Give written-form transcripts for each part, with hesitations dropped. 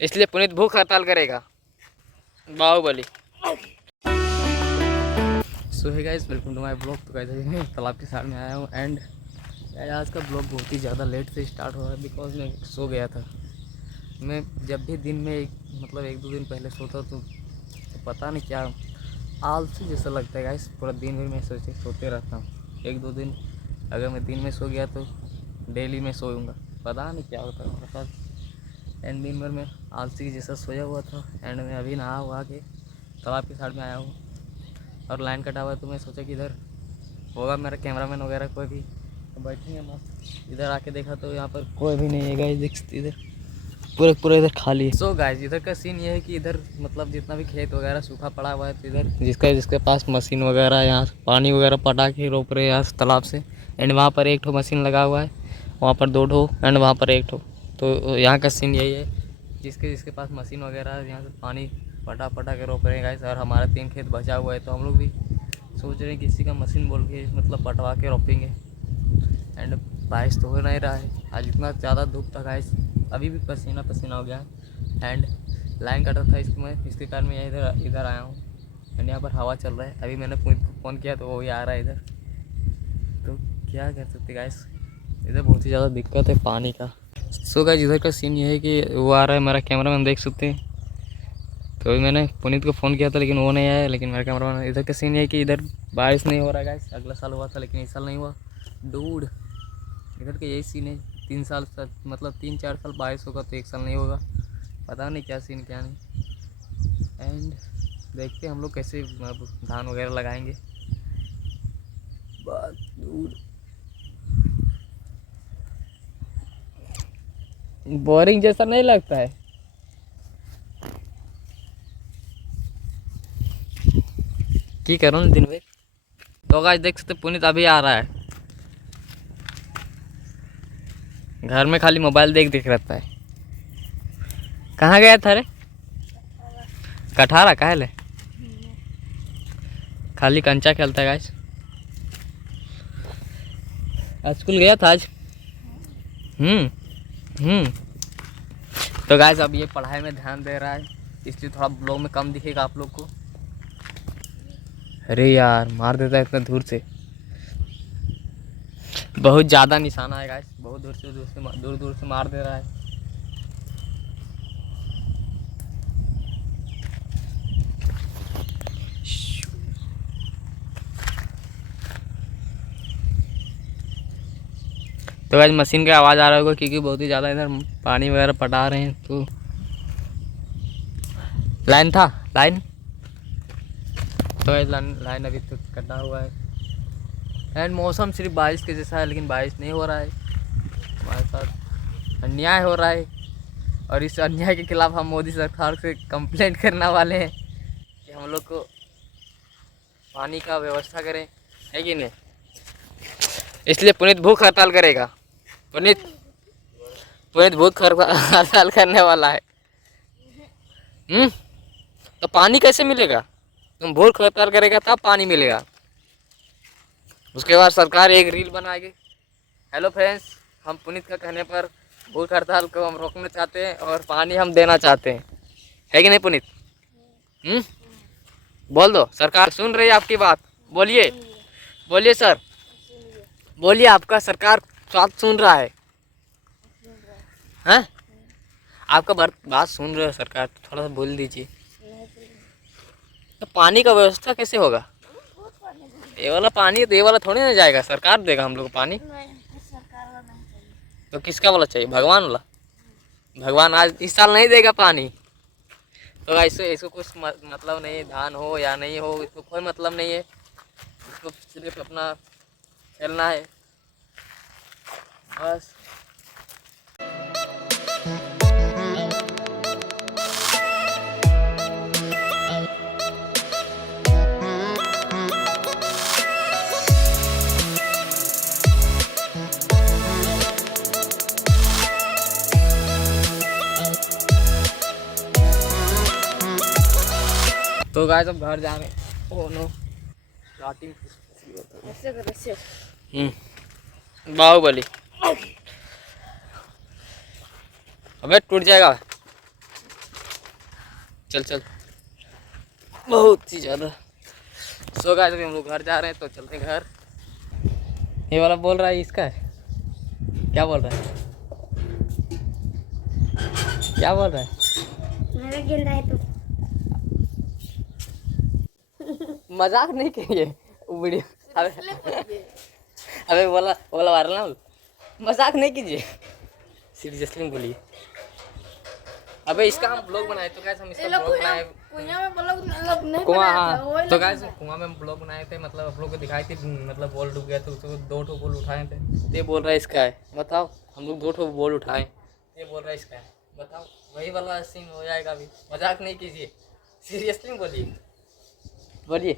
इसलिए पुनीत भूख हड़ताल करेगा। Baahubali. So hey guys, welcome to my blog. तो गाइस मैं तालाब के साइड में आया हूँ एंड आज का ब्लॉग बहुत ही ज़्यादा लेट से स्टार्ट हो रहा है बिकॉज मैं सो गया था। मैं जब भी दिन में एक दो दिन पहले सोता तो पता नहीं क्या आलसी जैसा लगता है गाइस। पूरा दिन भर मैं सोते रहता हूँ। एक दो दिन अगर मैं दिन में सो गया तो डेली मैं सोऊंगा, पता नहीं क्या होता है मेरे पास। एंड दिन भर मैं आलसी जैसा सोया हुआ था एंड मैं अभी नहा हुआ के तालाब के साइड में आया हूँ और लाइन कटा हुआ है। तो मैं सोचा कि इधर होगा मेरा कैमरामैन वगैरह कोई भी तो बैठेंगे मस्त। इधर आके देखा तो यहाँ पर कोई भी नहीं है गाइस। देख इधर पूरा इधर खाली है। सो गाइस इधर का सीन ये है कि इधर जितना भी खेत वगैरह सूखा पड़ा हुआ है तो इधर जिसके पास मशीन वगैरह यहाँ पानी वगैरह पटा के रोक रहे हैं यहाँ तालाब से। एंड वहाँ पर एक ठो मशीन लगा हुआ है, वहाँ पर दो ठो एंड वहाँ पर एक ठो। तो यहाँ का सीन यही है, जिसके पास मशीन वगैरह है यहाँ से पानी पटा के रोक रहे हैं गाइस। और हमारा 3 खेत बचा हुआ है तो हम लोग भी सोच रहे हैं किसी का मशीन बोल के पटवा के रोपेंगे। एंड बारिश तो हो नहीं रहा है, आज इतना ज़्यादा धूप था गाइस, अभी भी पसीना हो गया है। एंड लाइन कटा था इसके कारण मैं इधर आया हूँ। एंड यहाँ पर हवा चल रहा है। अभी मैंने पुनीत को फ़ोन किया तो वो ही आ रहा है इधर। तो क्या कर सकते गाइस, इधर बहुत ही ज़्यादा दिक्कत है पानी का। सो गाइस इधर का सीन ये है कि वो आ रहा है मेरा कैमरामैन, देख सकते हैं। तो अभी मैंने पुनीत को फ़ोन किया था लेकिन वो नहीं आया। लेकिन मेरा कैमरामैन, इधर का सीन ये है कि इधर बारिश नहीं हो रहा है गाइस। अगला साल हुआ था लेकिन इस साल नहीं हुआ। डूड इधर का यही सीन है। 3 साल 3-4 साल बारिश होगा तो 1 साल नहीं होगा। पता नहीं क्या सीन क्या नहीं। एंड देखते हम लोग कैसे धान वगैरह लगाएंगे। बात दूर बोरिंग जैसा नहीं लगता है। की करूँ दिन भर। तो गाइस देख सकते पुनीत अभी आ रहा है। घर में खाली मोबाइल देख रहता है। कहाँ गया था रे? कठारा काहे ले? खाली कंचा खेलता है गाइस। स्कूल गया था आज? तो गाइस अब ये पढ़ाई में ध्यान दे रहा है इसलिए थोड़ा ब्लॉग में कम दिखेगा आप लोग को। अरे यार मार देता है इतना दूर से। बहुत ज़्यादा निशाना है गाइस, बहुत दूर से मार दे रहा है। तो गाइस मशीन का आवाज़ आ रहा होगा क्योंकि बहुत ही ज़्यादा इधर पानी वगैरह पटा रहे हैं। तो लाइन तो गाइस लाइन अभी तक कटा हुआ है। एंड मौसम सिर्फ बारिश के जैसा है लेकिन बारिश नहीं हो रहा है। हमारे साथ अन्याय हो रहा है और इस अन्याय के खिलाफ हम मोदी सरकार से कंप्लेंट करने वाले हैं कि हम लोग को पानी का व्यवस्था करें, है कि नहीं। इसलिए पुनीत भूख हड़ताल करेगा। पुनीत भूख हड़ताल करने वाला है। तो पानी कैसे मिलेगा? तुम भूख हड़ताल करेगा तब पानी मिलेगा। उसके बाद सरकार एक रील बनाएगी। हेलो फ्रेंड्स, हम पुनीत का कहने पर भूख हड़ताल को हम रोकना चाहते हैं और पानी हम देना चाहते हैं, है कि नहीं पुनीत? बोल दो, सरकार सुन रही है आपकी बात। बोलिए सर, बोलिए, आपका सरकार बात सुन रहा है। हैं? आपका बात सुन रहे हो सरकार, तो थोड़ा सा बोल दीजिए। तो पानी का व्यवस्था कैसे होगा? ये वाला पानी तो ये वाला थोड़ी ना जाएगा, सरकार देगा हम लोग को पानी। तो किसका वाला चाहिए? भगवान वाला? भगवान आज इस साल नहीं देगा पानी। तो इसको कुछ मतलब नहीं है, धान हो या नहीं हो इसको कोई मतलब नहीं है। इसको सिर्फ अपना खेलना है बस। तो गाइस अब घर जा रहे हैं। Oh no, starting Baahubali. अबे टूट जाएगा। चल चल, बहुत ही ज़्यादा। सो गाइस अभी हम लोग घर जा रहे हैं, तो चलते हैं घर। ये वाला बोल रहा है इसका है, क्या बोल रहा है, क्या बोल रहा है? मेरा गेंदा है तो मजाक नहीं करिए वीडियो। अबे बोला बोला वायरल ना, मजाक नहीं कीजिए, सीरियसली बोलिए। अबे इसका हम ब्लॉग बनाए, तो गाइस हम इसका ब्लॉग बनाए कुआं। हाँ तो गाइस कुआं में ब्लॉग बनाए थे, मतलब आप लोग को दिखाई थी, मतलब बॉल डूब गया तो उसको 2 ठो बॉल उठाए थे। ये बोल रहा है इसका है, बताओ हम लोग 2 ठो बॉल उठाए, ये बोल रहा है इसका है, बताओ वही वाला सीन हो जाएगा अभी। मजाक नहीं कीजिए, सीरियसली बोलिए, बोलिए।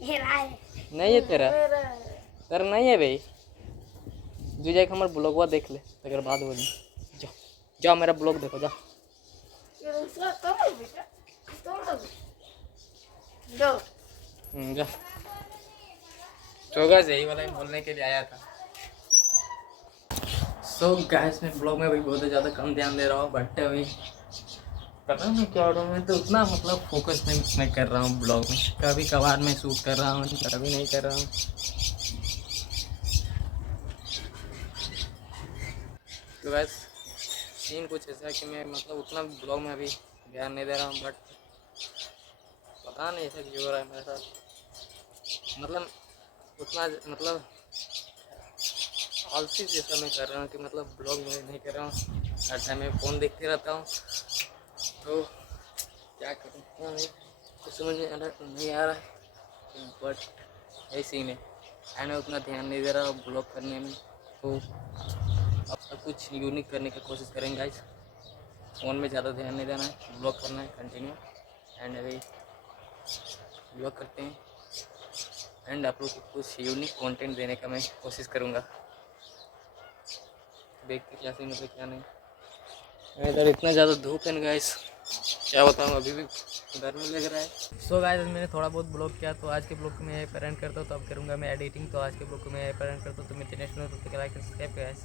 नहीं है तेरा, तेरा नहीं है भाई। जो जाए हमारे ब्लॉगवा देख ले, अगर बाद बोली जाओ जाओ, मेरा ब्लॉग देखो जाओ। जा तो गाइस यही वाला बोलने के लिए आया था। सो गाइस मैं ब्लॉग में भी बहुत ज़्यादा कम ध्यान दे रहा हूँ, बट अभी पता नहीं क्या हो रहा है, तो उतना मतलब फोकस नहीं मैं कर रहा हूँ ब्लॉग में। कभी कभार मैं शूट कर रहा हूँ, कभी नहीं कर रहा हूँ। तो बस सीन कुछ ऐसा है कि मैं मतलब उतना ब्लॉग में अभी ध्यान नहीं दे रहा हूँ, बट पता नहीं ऐसा क्यों हो रहा है मेरे साथ। मतलब उतना मतलब आलसी जैसा मैं कर रहा हूँ कि मतलब ब्लॉग में नहीं कर रहा हूँ, हर टाइम मैं फ़ोन देखते रहता हूँ। तो क्या करूँ क्या नहीं कुछ समझ में नहीं आ रहा है, बट ऐसे ही नहीं एंड मैं उतना ध्यान नहीं दे रहा हूँ ब्लॉग करने में। तो अब सब कुछ यूनिक करने की कोशिश करेंगे गाइस, फ़ोन में ज़्यादा ध्यान नहीं देना है, ब्लॉग करना है कंटिन्यू। एंड अभी ब्लॉग करते हैं एंड आप लोग को कुछ यूनिक कंटेंट देने का मैं कोशिश करूँगा। देखते क्या सीन होता क्या नहीं। इधर इतना ज़्यादा धूप है ना गाइस, क्या बताऊँ, अभी भी गर्मी लग रहा है। सो गाइस मैंने थोड़ा बहुत ब्लॉग किया, तो आज के ब्लॉग को मैं यहीं पर एंड करता हूँ। तो अब करूँगा मैं एडिटिंग, तो आज के ब्लॉग को मैं यहीं पर एंड करता हूँ। तो मैं नेक्स्ट में लाइक सब्सक्राइब गाइस।